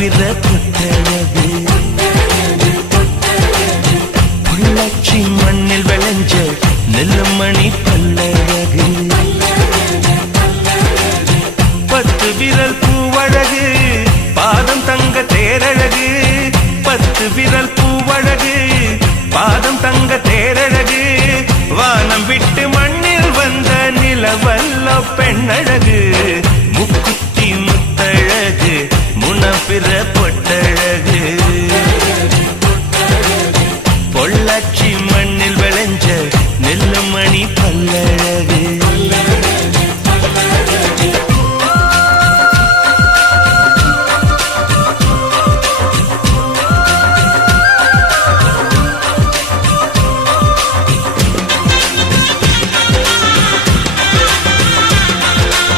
பிற புத்தழகு பொள்ளாச்சி மண்ணில் விளைஞ்ச நெல்லுமணி பல்லழகு 10 விரல் பூவழகு பாதம் தங்க தேரழகு 10 விரல் பூவழகு பாதம் தங்க தேரழகு வானம் விட்டு மண்ணில் வந்த நிலவல்ல பெண்ணழகு முக்குத்தி முத்தழகு முனப்பிற